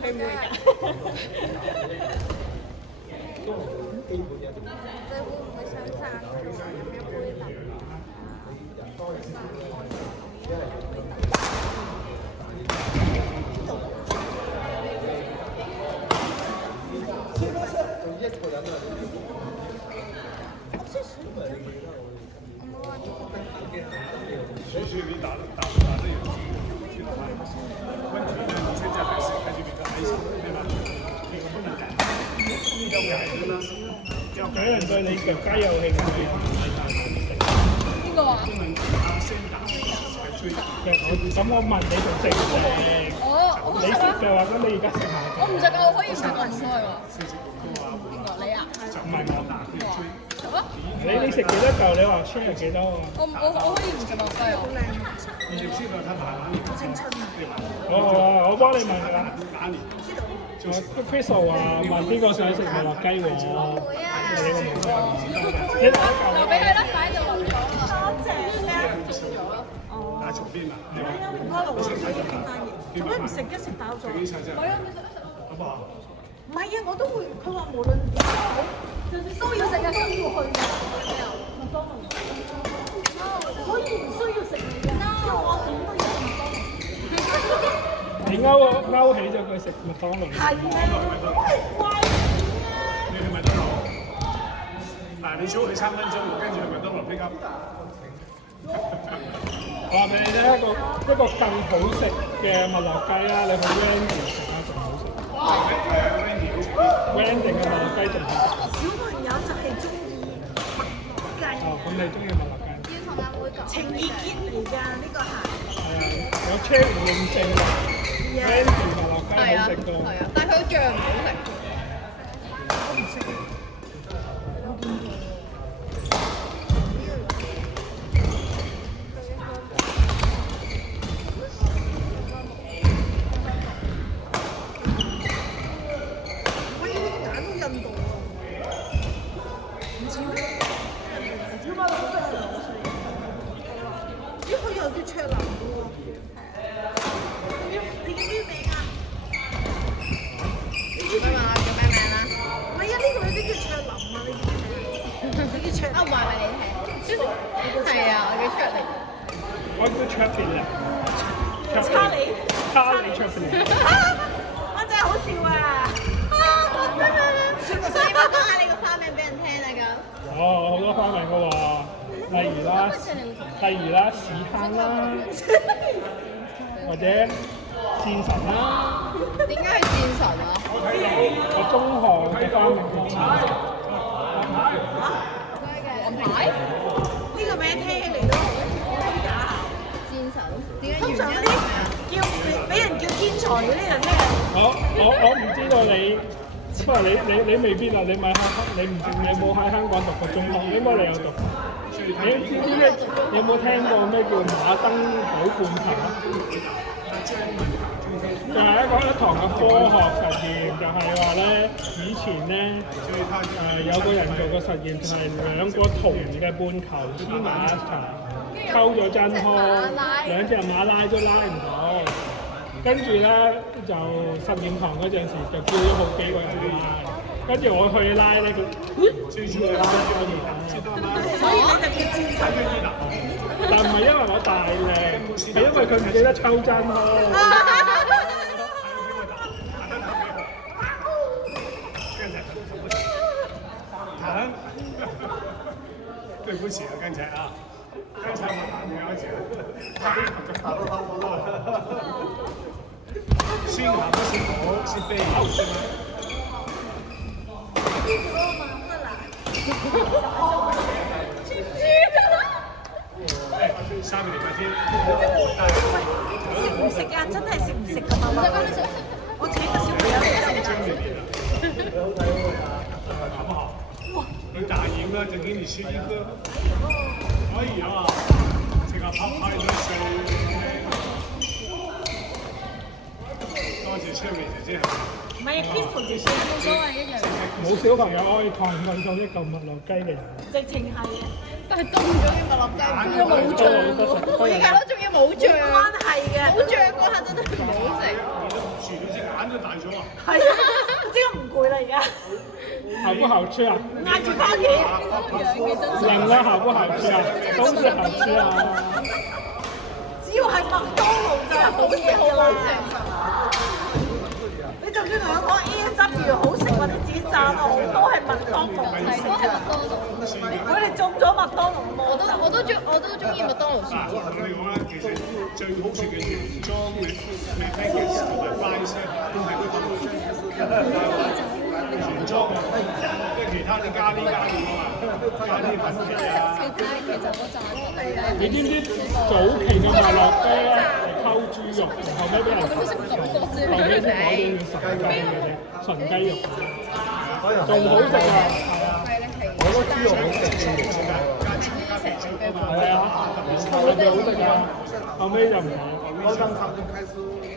佢唔會㗎。你會唔會想贊助飲一杯檸所以你打的有问题呢？现在还是根据你的爱心，对吧？这个不能改，要改的呢，要改有人對你腳雞有興趣啊？邊個啊？不能他先打才追。咁我問你仲食唔食？我你食嘅話，咁你而家食埋佢。我唔食啊，我可以唔食個唔開喎。邊個？你啊？唔係我。食啊！你食幾多嚿？你話 share 幾多啊？我可以唔食麥雞啊。你就知道他打哪里不清楚，對吧？我幫你問㗎。哪里？ Crystal 話問邊個想食麥樂雞喎？你個名你攞一嚿留俾佢啦，擺喺度落咗啦。拿左邊嘛，對吧？唔開爐喎，做咩唔食一食飽咗？這個一下這樣，好不好？唔係啊，我都會。佢話無論點都好，就算都要食嘅，都要去嘅。麥當勞。所以唔需要食嘅，因為我點都要食麥當勞。你勾起咗佢食麥當勞。係啊，因為貴啊。你去麥當勞，嗱，你早去3分鐘，跟住去麥當勞 pick up。我話俾你聽一個更好食嘅麥樂雞啦，你去 Wendy 食啦，仲好食。Wendy 嘅麥樂雞仲好食。小朋友就係中意麥樂雞。哦，咁你中意麥樂雞？要同阿妹講。情意結嚟㗎，呢個係。係啊，有 Cherry 認證㗎。Wendy 麥樂雞好食過。係啊，但係佢個醬唔好食。我唔識。我叫 Chaplin 啊，查理 Chaplin。我真係好笑啊！所以我講下你個花名俾人聽啦咁。好多花名㗎喎，例如啦，屎坑啦，或者戰神啦。點解係戰神啊？我中學嘅花名叫戰神。王牌？呢個名聽起嚟都好假下。戰神點解通常嗰啲叫俾人叫天才嗰啲就聽人。我唔知道你，不過你未必啊！你咪你冇喺香港讀過中學，應該你有讀。你知唔知咩？有冇聽過咩叫馬登堡罐頭啊？就係一堂嘅科學實驗，就係話咧，以前咧有個人做個實驗，就係兩個銅嘅半球黐埋一齊，溝咗真空，兩隻馬拉都拉唔到。跟住咧就實驗堂嗰陣時就叫咗好幾個人拉，跟住我去拉咧，佢拉可以打。所以你就叫戰神。但唔係因為我大力，係因為佢唔記得抽真空。对不起啊，刚才啊，刚才我打你而且他被打到他不了。幸好不是头，是背。3個禮拜天，食唔食啊？真係食唔食㗎嘛？我請個小朋友嚟食。好不好？你打贏了就給你吃一個。可以啊，這個泡泡的水。多謝Cherry姐姐。唔係 Crystal 姐姐冇所謂一樣。冇小朋友可以抗拒到一嚿麥樂雞嘅人。直情係啊！但係凍咗嘅麥樂雞，仲要冇醬喎。我而家都仲要冇醬。關係嘅。冇醬嗰下真係唔好食。煮到隻眼都大咗啊！係啊，知我唔攰啦而家。好不好吃啊？嗌住翻屋企。冷了好不好吃啊？都是好吃啊。只要係麥當勞就係好食㗎啦。你就算同我講 A&W 好食或者自己炸都好，都係麥當勞。係都係麥當勞。佢哋中咗麥當勞魔咒。我都中意麥當勞薯條。我哋講咧，其實最好食嘅原裝嘅 package 同埋 fries 都係嗰種原裝嘅，即係其他你加啲啊嘛，加啲粉皮啊。其實我炸過。你知唔知早期嘅麥樂雞咧係溝豬肉，後尾俾人後尾先改到要純雞嘅啫，純雞肉，仲好食啊！係啊，我覺得豬肉好食啲，係啊，係最好食啊！後尾就唔係。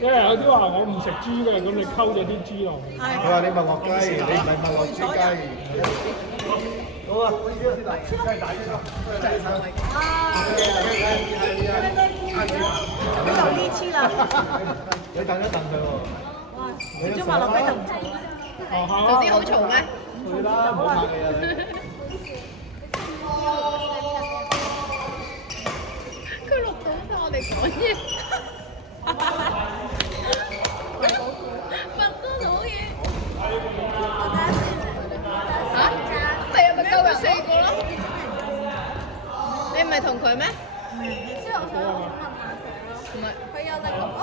因為有啲話我唔食豬嘅，咁你溝咗啲豬落去。佢話你麥樂雞，你唔係麥樂豬雞。好啊，雞大啲咯。呢度呢黐啦。你等一等佢喎。哇！食咗麥樂雞就唔錯。頭先好嘈咩？去啦，唔好客氣啊你。佢錄到晒我哋講嘢。麥當勞嘢。嚇？係啊，咪夠人4個咯。你唔係同佢咩？即係我想問下佢咯。唔係。佢有另個哦，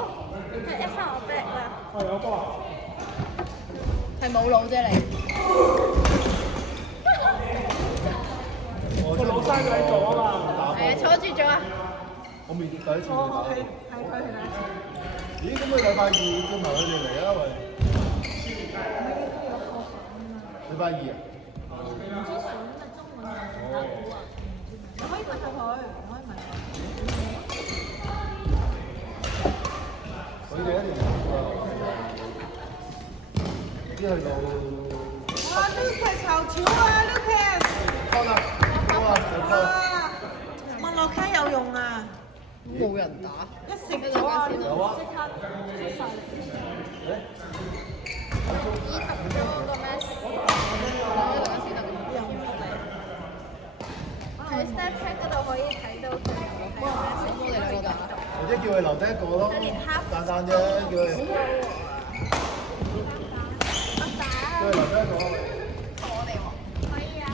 係一翻我 back 啦。係有波啊！係冇腦啫你。個老生喺度啊嘛。係啊，坐住咗啊。我未第一次。係佢係第一次。咦？咁你禮拜二叫埋佢哋嚟啊？喂。禮拜二啊？可以問下佢，可以問下佢哋一定有㗎。啲去到。哇！Lucas 好潮啊，Lucas！好啦，好啊，哇！麥樂雞有用啊！冇人打。一食咗啊，即刻有啊。出晒嚟。已讀咗個 message。喺 Snapchat 嗰度可以睇到佢係 message 我哋兩個打。或者叫佢留低一個咯，簡單啫，叫佢留低一個。我哋喎。可以啊。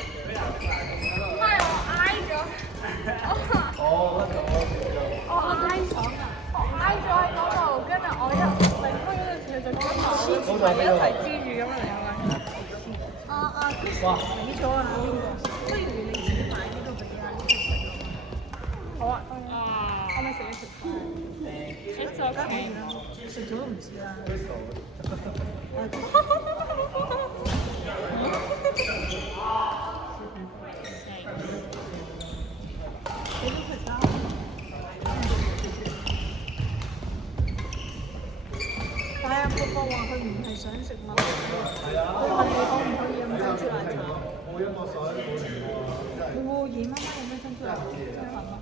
唔係我挨咗。哦，我挨咗喺嗰度，跟住我一離開嗰陣時就跟埋黐住埋一齊黐住咁樣嚟㗎。哇！俾咗啊！邊個？不如你自己買呢個俾阿 Lucas 食咯。好啊，當然。可唔可以食一食飯？食咗梗係啦，食咗都唔知啦。俾 Lucas 啦。但係個個話佢唔係想食麥樂雞，佢問你可唔可以飲珍珠奶茶？冇音樂水，冇情喎。我夜媽媽有咩珍珠奶茶？想問啊！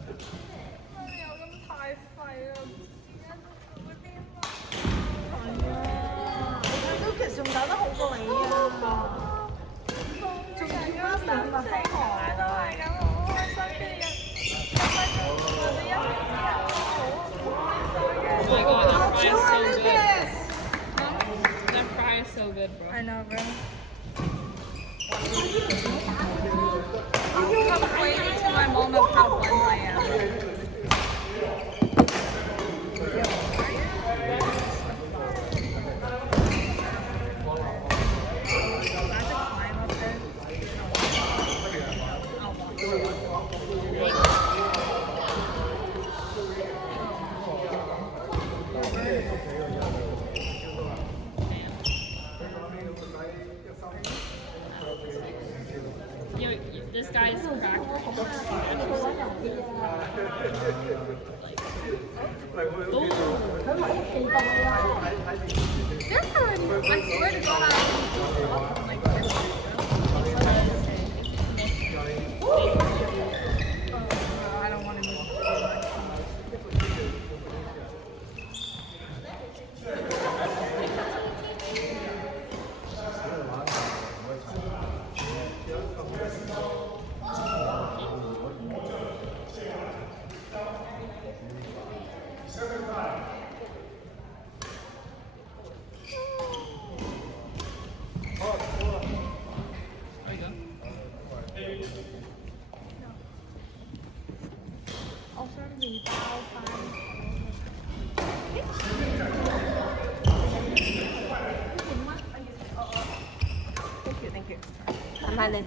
有咁太廢啦，唔知點啊！係啊，Lucas 仲打得好過你啊！仲要加上麥飛航都係咁，好開心嘅人，我哋一齊之後好超啊 Lucas！ That fry is so good, bro. I know, bro. I'm complaining to my mom of how blunt I am. Glad to climb up there. 佢咪屋企度啦。 I swear to God, I'm like this. I don't want to move. I'll try to be Thank you.慢慢嚟。